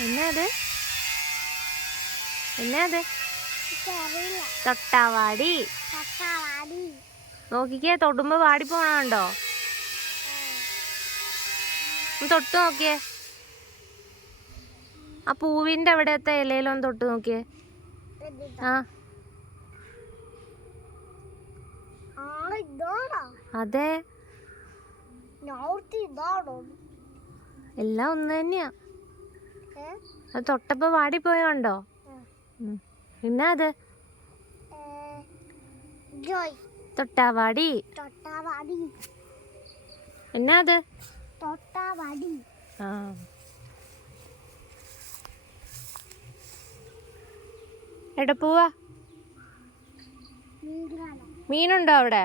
എന്നാ അത് എന്നാ അത് തൊട്ടാവാടി. നോക്കിക്കേ തൊടുമ്പോ വാടി പോണുണ്ടോ? തൊട്ട് നോക്കിയേ. ആ പൂവിന്റെ അവിടത്തെ ഇലയിലൊന്ന് തൊട്ട് നോക്കിയേ. ആ. അതെ. എല്ലാം ഒന്ന് തന്നെയാ? അത് തൊട്ടപ്പോ വാടി പോയ കണ്ടോ എന്നാ അത് തൊട്ടാവാടി. എന്നാ അത് തൊട്ടാവാടി. ആ. എടാ പോവാ? മീനുണ്ടോ അവിടെ?